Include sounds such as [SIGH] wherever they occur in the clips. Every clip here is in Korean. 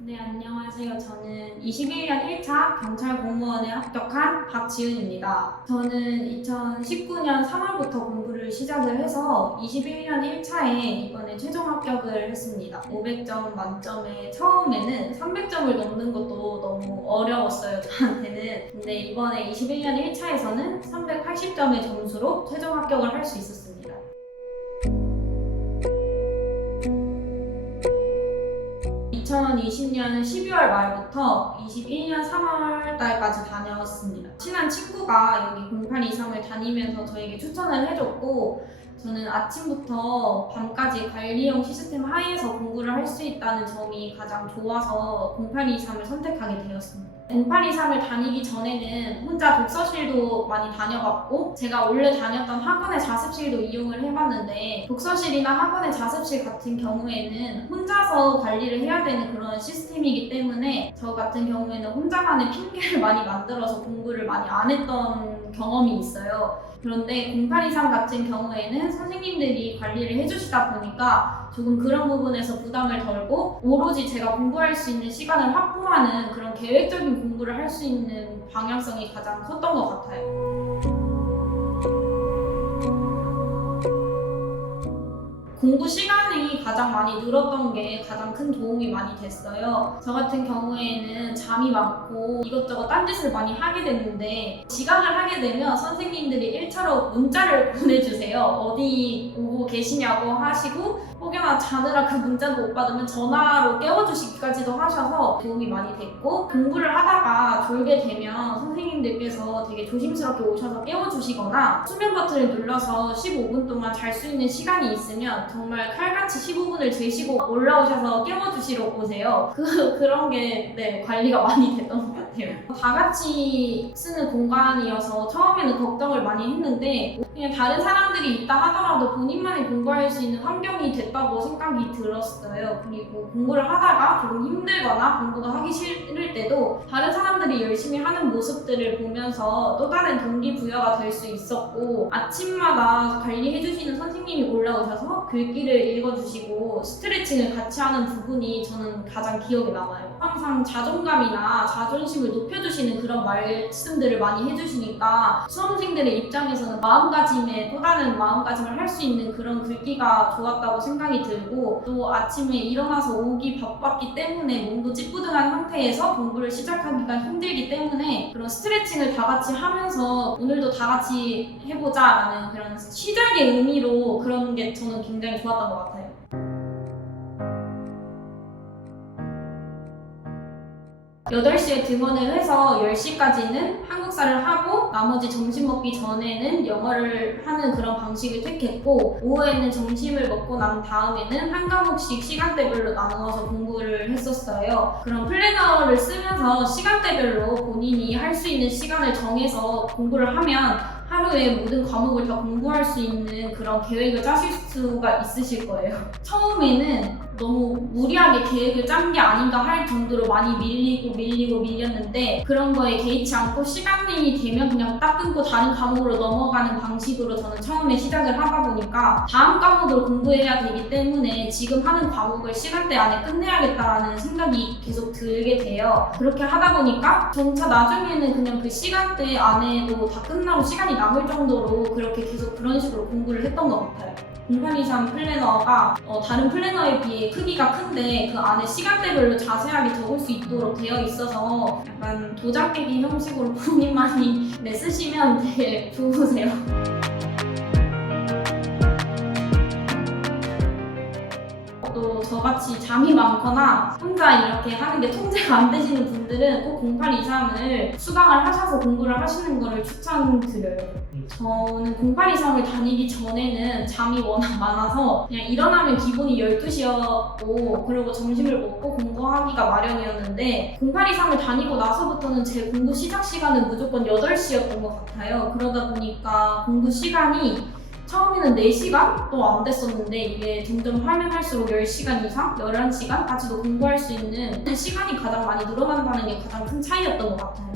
네, 안녕하세요. 저는 21년 1차 경찰 공무원에 합격한 박지은입니다. 저는 2019년 3월부터 공부를 시작을 해서 21년 1차에 이번에 최종 합격을 했습니다. 500점 만점에 처음에는 300점을 넘는 것도 너무 어려웠어요, 저한테는. 근데 이번에 21년 1차에서는 380점의 점수로 최종 합격을 할 수 있었습니다. 2020년 12월 말부터 21년 3월 달까지 다녔습니다. 친한 친구가 여기 0823을 다니면서 저에게 추천을 해줬고 저는 아침부터 밤까지 관리형 시스템 하에서 공부를 할 수 있다는 점이 가장 좋아서 0823을 선택하게 되었습니다. 0823을 다니기 전에는 혼자 독서실도 많이 다녀봤고 제가 원래 다녔던 학원의 자습실도 이용을 해봤는데 독서실이나 학원의 자습실 같은 경우에는 혼자서 관리를 해야 되는 그런 시스템이기 때문에 저 같은 경우에는 혼자만의 핑계를 많이 만들어서 공부를 많이 안 했던 경험이 있어요. 그런데 0823 같은 경우에는 선생님들이 관리를 해주시다 보니까 조금 그런 부분에서 부담을 덜고 오로지 제가 공부할 수 있는 시간을 확보하는 그런 계획적인 공부를 할 수 있는 방향성이 가장 컸던 것 같아요. 공부 시간이 가장 많이 늘었던 게 가장 큰 도움이 많이 됐어요. 저 같은 경우에는 잠이 많고 이것저것 딴짓을 많이 하게 됐는데 지각을 하게 되면 선생님들이 1차로 문자를 [LAUGHS] 보내주세요. 어디 오고 계시냐고 하시고 혹여나 자느라 그 문자도 못 받으면 전화로 깨워주시기까지도 하셔서 도움이 많이 됐고 공부를 하다가 졸게 되면 선생님들께서 되게 조심스럽게 오셔서 깨워주시거나 수면 버튼을 눌러서 15분 동안 잘 수 있는 시간이 있으면 정말 칼같이 15분을 재시고 올라오셔서 깨워주시러 오세요. 그, 그런 게 네, 관리가 많이 됐던 것 같아요. 다 같이 쓰는 공간이어서 처음에는 걱정을 많이 했는데 그냥 다른 사람들이 있다 하더라도 본인만이 공부할 수 있는 환경이 됐다고 생각이 들었어요. 그리고 공부를 하다가 조금 힘들거나 공부가 하기 싫을 때도 다른 사람들이 열심히 하는 모습들을 보면서 또 다른 동기부여가 될 수 있었고 아침마다 관리해주시는 선생님이 올라오셔서 글귀를 읽어주시고 스트레칭을 같이 하는 부분이 저는 가장 기억에 남아요. 항상 자존감이나 자존심을 높여주시는 그런 말씀들을 많이 해주시니까 수험생들의 입장에서는 마음가짐에 또 다른 마음가짐을 할 수 있는 그런 글귀가 좋았다고 생각이 들고 또 아침에 일어나서 오기 바빴기 때문에 몸도 찌뿌둥한 상태에서 공부를 시작하기가 힘들기 때문에 그런 스트레칭을 다 같이 하면서 오늘도 다 같이 해보자 라는 그런 시작의 의미로 그런 게 저는 굉장히 좋았던 것 같아요. 8시에 등원을 해서 10시까지는 한국사를 하고 나머지 점심 먹기 전에는 영어를 하는 그런 방식을 택했고 오후에는 점심을 먹고 난 다음에는 한 과목씩 시간대별로 나누어서 공부를 했었어요. 그런 플래너를 쓰면서 시간대별로 본인이 할 수 있는 시간을 정해서 공부를 하면 하루에 모든 과목을 다 공부할 수 있는 그런 계획을 짜실 수가 있으실 거예요. [LAUGHS] 처음에는 너무 무리하게 계획을 짠 게 아닌가 할 정도로 많이 밀리고 밀리고 밀렸는데 그런 거에 개의치 않고 시간이 되면 그냥 딱 끊고 다른 과목으로 넘어가는 방식으로 저는 처음에 시작을 하다 보니까 다음 과목을 공부해야 되기 때문에 지금 하는 과목을 시간대 안에 끝내야겠다라는 생각이 계속 들게 돼요. 그렇게 하다 보니까 점차 나중에는 그냥 그 시간대 안에도 다 끝나고 시간이 남을 정도로 그렇게 계속 그런 식으로 공부를 했던 것 같아요. 0823 플래너가 어, 다른 플래너에 비해 크기가 큰데 그 안에 시간대별로 자세하게 적을 수 있도록 되어 있어서 약간 도장 깨기 형식으로 [LAUGHS] 본인만이 네, 쓰시면 되게 좋으세요. 저같이 잠이 많거나 혼자 이렇게 하는 게 통제가 안 되시는 분들은 꼭 0823을 수강을 하셔서 공부를 하시는 거를 추천드려요. 저는 0823을 다니기 전에는 잠이 워낙 많아서 그냥 일어나면 기본이 12시였고 그리고 점심을 먹고 공부하기가 마련이었는데 0823을 다니고 나서부터는 제 공부 시작 시간은 무조건 8시였던 것 같아요. 그러다 보니까 공부 시간이 처음에는 4시간도 안 됐었는데 이게 점점 하면 할수록 10시간 이상, 11시간까지도 공부할 수 있는 시간이 가장 많이 늘어난다는 게 가장 큰 차이였던 것 같아요.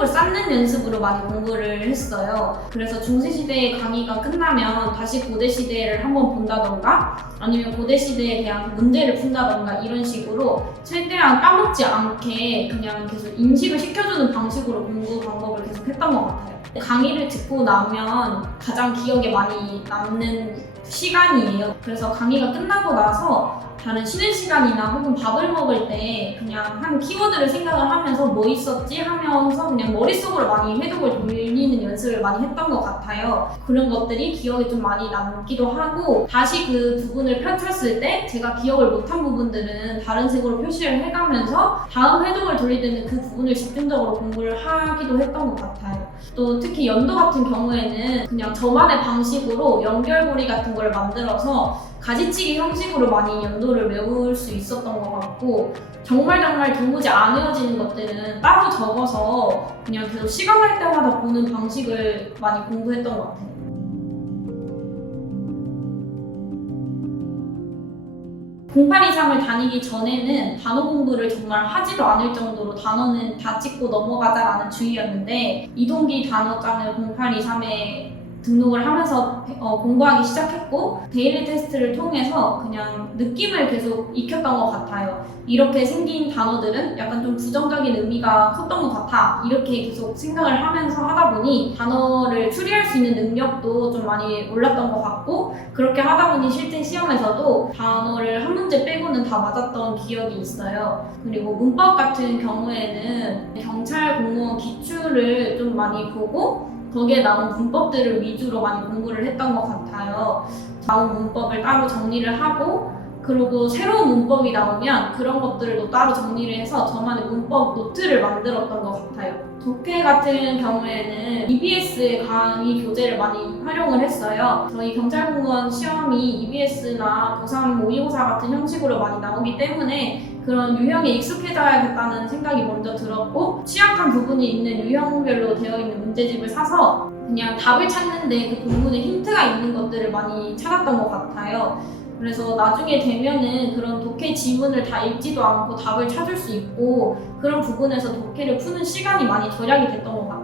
회독을 쌓는 연습으로 많이 공부를 했어요. 그래서 중세시대 강의가 끝나면 다시 고대시대를 한번 본다던가 아니면 고대시대에 대한 문제를 푼다던가 이런 식으로 최대한 까먹지 않게 그냥 계속 인식을 시켜주는 방식으로 공부 방법을 계속 했던 것 같아요. 강의를 듣고 나면 가장 기억에 많이 남는 시간이에요. 그래서 강의가 끝나고 나서 다른 쉬는 시간이나 혹은 밥을 먹을 때 그냥 한 키워드를 생각을 하면서 뭐 있었지 하면서 그냥 머릿속으로 많이 회독을 돌리는 연습을 많이 했던 것 같아요. 그런 것들이 기억에 좀 많이 남기도 하고 다시 그 부분을 펼쳤을 때 제가 기억을 못한 부분들은 다른 색으로 표시를 해가면서 다음 회독을 돌릴 때는 그 부분을 집중적으로 공부를 하기도 했던 것 같아요. 또 특히 연도 같은 경우에는 그냥 저만의 방식으로 연결고리 같은 걸 만들어서 가지치기 형식으로 많이 연도를 외울 수 있었던 것 같고 정말 정말 도무지 안 외워지는 것들은 따로 적어서 그냥 계속 시간 날 때마다 보는 방식을 많이 공부했던 것 같아요. 공팔이삼을 다니기 전에는 단어 공부를 정말 하지도 않을 정도로 단어는 다 찍고 넘어가자라는 주의였는데 이동기 단어장을 0823에 등록을 하면서 어, 공부하기 시작했고 데일리 테스트를 통해서 그냥 느낌을 계속 익혔던 것 같아요. 이렇게 생긴 단어들은 약간 좀 부정적인 의미가 컸던 것 같아. 이렇게 계속 생각을 하면서 하다 보니 단어를 추리할 수 있는 능력도 좀 많이 올랐던 것 같고 그렇게 하다 보니 실제 시험에서도 단어를 한 문제 빼고는 다 맞았던 기억이 있어요. 그리고 문법 같은 경우에는 경찰 공무원 기출을 좀 많이 보고 거기에 나온 문법들을 위주로 많이 공부를 했던 것 같아요. 나온 문법을 따로 정리를 하고 그리고 새로운 문법이 나오면 그런 것들을 또 따로 정리를 해서 저만의 문법 노트를 만들었던 것 같아요. 독해 같은 경우에는 EBS의 강의 교재를 많이 활용을 했어요. 저희 경찰공무원 시험이 EBS나 고3 모의고사 같은 형식으로 많이 나오기 때문에 그런 유형에 익숙해져야겠다는 생각이 먼저 들었고 취약한 부분이 있는 유형별로 되어 있는 문제집을 사서 그냥 답을 찾는데 그 본문에 힌트가 있는 것들을 많이 찾았던 것 같아요. 그래서 나중에 되면은 그런 독해 지문을 다 읽지도 않고 답을 찾을 수 있고 그런 부분에서 독해를 푸는 시간이 많이 절약이 됐던 것 같아요.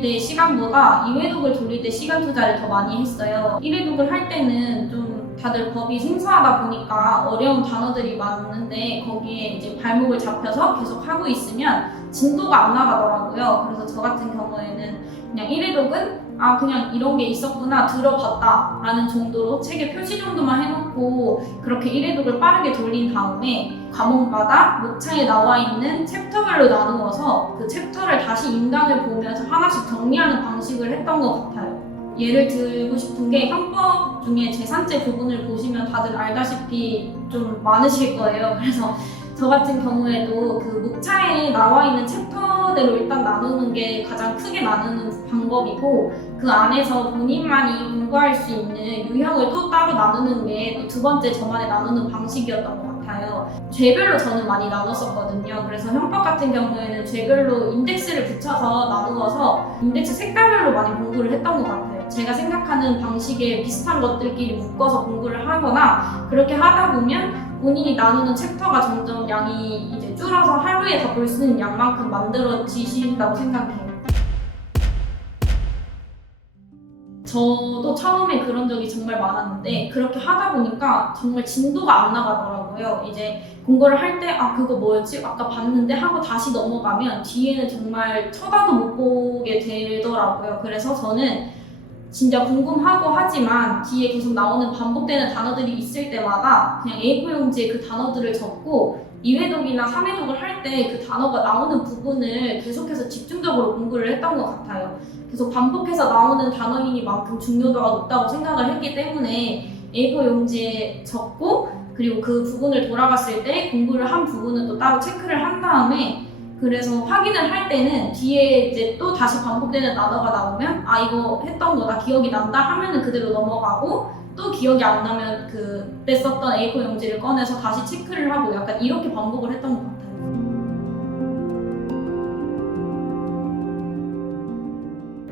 때 시간보다 2회독을 돌릴 때 시간 투자를 더 많이 했어요. 1회독을 할 때는 좀 다들 법이 생소하다 보니까 어려운 단어들이 많은데 거기에 이제 발목을 잡혀서 계속 하고 있으면 진도가 안 나가더라고요. 그래서 저 같은 경우에는 그냥 1회독은 아 그냥 이런 게 있었구나 들어봤다 라는 정도로 책에 표시 정도만 해놓고 그렇게 1회독을 빠르게 돌린 다음에 과목마다 목차에 나와 있는 챕터별로 나누어서 그 챕터를 다시 인강을 보면서 하나씩 정리하는 방식을 했던 것 같아요. 예를 들고 싶은 게 형법 중에 재산죄 부분을 보시면 다들 알다시피 좀 많으실 거예요. 그래서 저 같은 경우에도 그 목차에 나와 있는 챕터대로 일단 나누는 게 가장 크게 나누는 방법이고 그 안에서 본인만이 공부할 수 있는 유형을 또 따로 나누는 게또두 번째 저만의 나누는 방식이었던 것 같아요. 죄별로 저는 많이 나눴었거든요. 그래서 형법 같은 경우에는 죄별로 인덱스를 붙여서 나누어서 인덱스 색깔별로 많이 공부를 했던 것 같아요. 제가 생각하는 방식에 비슷한 것들끼리 묶어서 공부를 하거나 그렇게 하다 보면 본인이 나누는 챕터가 점점 양이 이제 줄어서 하루에 다 볼 수 있는 양만큼 만들어지신다고 생각해요. 저도 처음에 그런 적이 정말 많았는데 그렇게 하다 보니까 정말 진도가 안 나가더라고요. 이제 공부를 할 때 아 그거 뭐였지? 아까 봤는데 하고 다시 넘어가면 뒤에는 정말 쳐다도 못 보게 되더라고요. 그래서 저는 진짜 궁금하고 하지만 뒤에 계속 나오는 반복되는 단어들이 있을 때마다 그냥 A4 용지에 그 단어들을 적고 2회독이나 3회독을 할 때 그 단어가 나오는 부분을 계속해서 집중적으로 공부를 했던 것 같아요. 계속 반복해서 나오는 단어이니만큼 중요도가 높다고 생각을 했기 때문에 A4 용지에 적고 그리고 그 부분을 돌아갔을 때 공부를 한 부분은 또 따로 체크를 한 다음에 그래서 확인을 할 때는 뒤에 이제 또 다시 반복되는 단어가 나오면 아 이거 했던 거다 기억이 난다 하면은 그대로 넘어가고 또 기억이 안 나면 그때 썼던 A4 용지를 꺼내서 다시 체크를 하고 약간 이렇게 반복을 했던 것 같아요.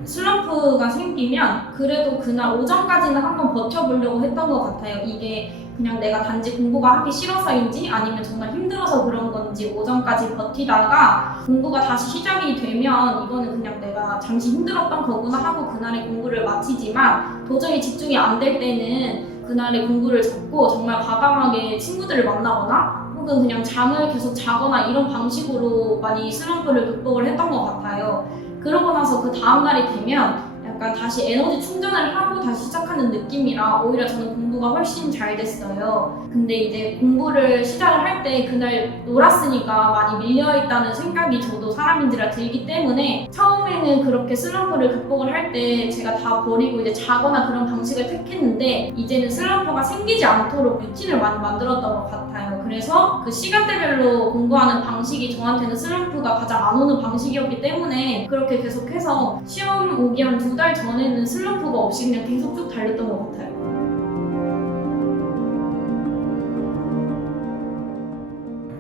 슬럼프가 생기면 그래도 그날 오전까지는 한번 버텨보려고 했던 것 같아요. 이게 그냥 내가 단지 공부가 하기 싫어서인지 아니면 정말 힘들어서 그런 건지 오전까지 버티다가 공부가 다시 시작이 되면 이거는 그냥 내가 잠시 힘들었던 거구나 하고 그날의 공부를 마치지만 도저히 집중이 안 될 때는 그날의 공부를 접고 정말 과감하게 친구들을 만나거나 혹은 그냥 잠을 계속 자거나 이런 방식으로 많이 슬럼프를 극복을 했던 것 같아요. 그러고 나서 그 다음날이 되면 약간 다시 에너지 충전을 하고 다시 시작하는 느낌이라 오히려 저는 공부가 훨씬 잘 됐어요. 근데 이제 공부를 시작을 할 때 그날 놀았으니까 많이 밀려있다는 생각이 저도 사람인지라 들기 때문에 처음에는 그렇게 슬럼프를 극복을 할 때 제가 다 버리고 이제 자거나 그런 방식을 택했는데 이제는 슬럼프가 생기지 않도록 루틴을 많이 만들었던 것 같아요. 그래서 그 시간대별로 공부하는 방식이 저한테는 슬럼프가 가장 안 오는 방식이었기 때문에 그렇게 계속해서 시험 오기 한 두달 전에는 슬럼프가 없이 그냥 계속 쭉 달렸던 것 같아요.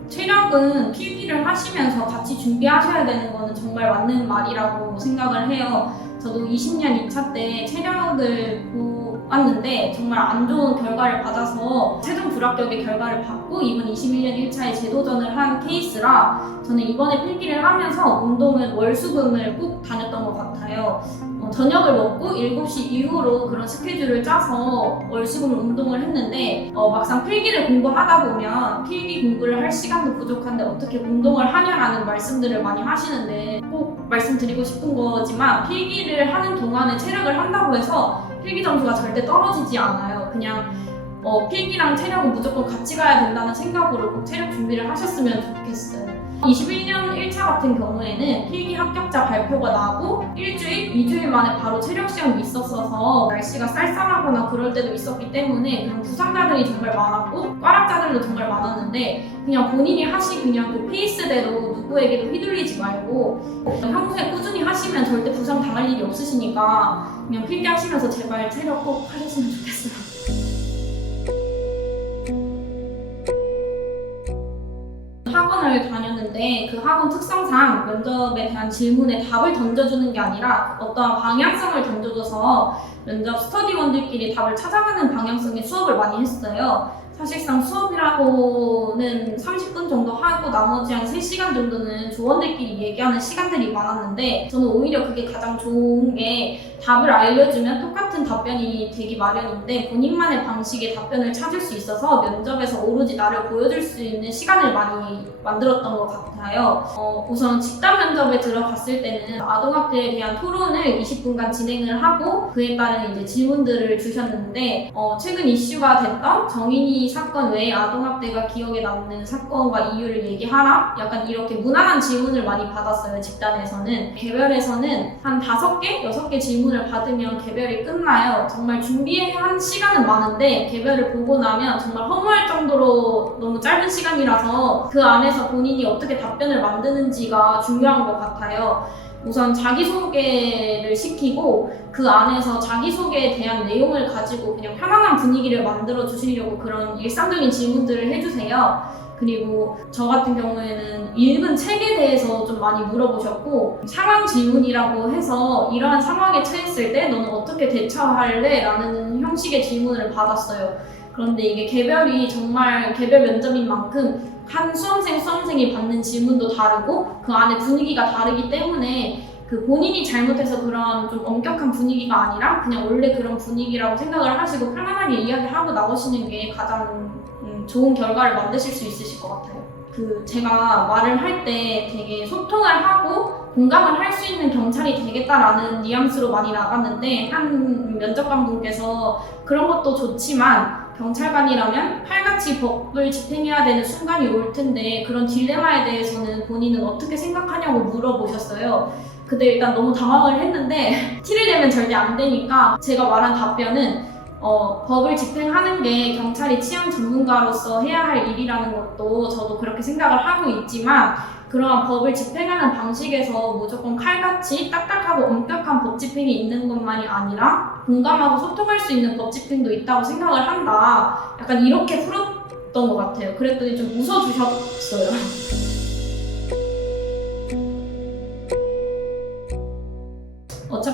체력은 필기를 하시면서 같이 준비하셔야 되는 거는 정말 맞는 말이라고 생각을 해요. 저도 20년 2차 때 체력을 보 았는데 정말 안 좋은 결과를 받아서 최종 불합격의 결과를 받고 이번 21년 1차에 재도전을 한 케이스라 저는 이번에 필기를 하면서 운동은 월수금을 꼭 다녔던 것 같아요. 어, 저녁을 먹고 7시 이후로 그런 스케줄을 짜서 월수금을 운동을 했는데 어, 막상 필기를 공부하다 보면 필기 공부를 할 시간도 부족한데 어떻게 운동을 하냐라는 말씀들을 많이 하시는데 꼭 말씀드리고 싶은 거지만 필기를 하는 동안에 체력을 한다고 해서 필기 점수가 절대 떨어지지 않아요. 그냥 어, 필기랑 체력은 무조건 같이 가야 된다는 생각으로 꼭 체력 준비를 하셨으면 좋겠어요. 21년 1차 같은 경우에는 필기 합격자 발표가 나고 일주일, 2주일 만에 바로 체력 시험이 있었어서 날씨가 쌀쌀하거나 그럴 때도 있었기 때문에 그런 부상자들이 정말 많았고 꽈락자들도 정말 많았는데 그냥 본인이 하시 그냥 그 페이스대로 누구에게도 휘둘리지 말고 평소에 꾸준히 하시면 절대 부상 당할 일이 없으시니까 그냥 필기 하시면서 제발 체력 꼭 하셨으면 좋겠어요. 학원을 다녔는데 그 학원 특성상 면접에 대한 질문에 답을 던져주는 게 아니라 어떠한 방향성을 던져줘서 면접 스터디원들끼리 답을 찾아가는 방향성의 수업을 많이 했어요. 사실상 수업이라고는 30분 정도 하고 나머지 한 3시간 정도는 조원들끼리 얘기하는 시간들이 많았는데 저는 오히려 그게 가장 좋은 게 답을 알려주면 똑같은 답변이 되기 마련인데 본인만의 방식의 답변을 찾을 수 있어서 면접에서 오로지 나를 보여줄 수 있는 시간을 많이 만들었던 것 같아요. 어, 우선 집단 면접에 들어갔을 때는 아동학대에 대한 토론을 20분간 진행을 하고 그에 따른 이제 질문들을 주셨는데 어, 최근 이슈가 됐던 정인이 사건 외에 아동학대가 기억에 남는 사건과 이유를 얘기하라? 약간 이렇게 무난한 질문을 많이 받았어요, 집단에서는. 개별에서는 한 다섯 개, 여섯 개 질문 을 받으면 개별이 끝나요. 정말 준비한 시간은 많은데 개별을 보고 나면 정말 허무할 정도로 너무 짧은 시간이라서 그 안에서 본인이 어떻게 답변을 만드는지가 중요한 것 같아요. 우선 자기소개를 시키고 그 안에서 자기소개에 대한 내용을 가지고 그냥 편안한 분위기를 만들어 주시려고 그런 일상적인 질문들을 해주세요. 그리고 저 같은 경우에는 읽은 책에 대해서 좀 많이 물어보셨고 상황 질문이라고 해서 이러한 상황에 처했을 때 너는 어떻게 대처할래? 라는 형식의 질문을 받았어요. 그런데 이게 개별이 정말 개별 면접인 만큼 한 수험생 수험생이 받는 질문도 다르고 그 안에 분위기가 다르기 때문에 그 본인이 잘못해서 그런 좀 엄격한 분위기가 아니라 그냥 원래 그런 분위기라고 생각을 하시고 편안하게 이야기하고 나오시는 게 가장 음, 좋은 결과를 만드실 수 있으실 것 같아요. 그 제가 말을 할 때 되게 소통을 하고 공감을 할 수 있는 경찰이 되겠다라는 뉘앙스로 많이 나갔는데 한 면접관분께서 그런 것도 좋지만 경찰관이라면 팔같이 법을 집행해야 되는 순간이 올 텐데 그런 딜레마에 대해서는 본인은 어떻게 생각하냐고 물어보셨어요. 근데 일단 너무 당황을 했는데 [LAUGHS] 티를 내면 절대 안 되니까 제가 말한 답변은 어, 법을 집행하는 게 경찰이 치안 전문가로서 해야 할 일이라는 것도 저도 그렇게 생각을 하고 있지만 그러한 법을 집행하는 방식에서 무조건 칼같이 딱딱하고 엄격한 법 집행이 있는 것만이 아니라 공감하고 소통할 수 있는 법 집행도 있다고 생각을 한다. 약간 이렇게 풀었던 것 같아요. 그랬더니 좀 웃어주셨어요. [LAUGHS]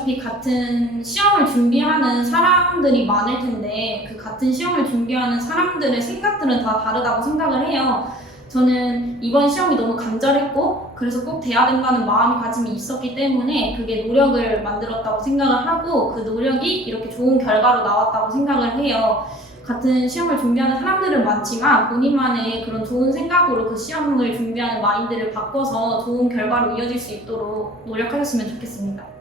어차피 같은 시험을 준비하는 사람들이 많을 텐데 그 같은 시험을 준비하는 사람들의 생각들은 다 다르다고 생각을 해요. 저는 이번 시험이 너무 간절했고 그래서 꼭 돼야 된다는 마음가짐이 있었기 때문에 그게 노력을 만들었다고 생각을 하고 그 노력이 이렇게 좋은 결과로 나왔다고 생각을 해요. 같은 시험을 준비하는 사람들은 많지만 본인만의 그런 좋은 생각으로 그 시험을 준비하는 마인드를 바꿔서 좋은 결과로 이어질 수 있도록 노력하셨으면 좋겠습니다.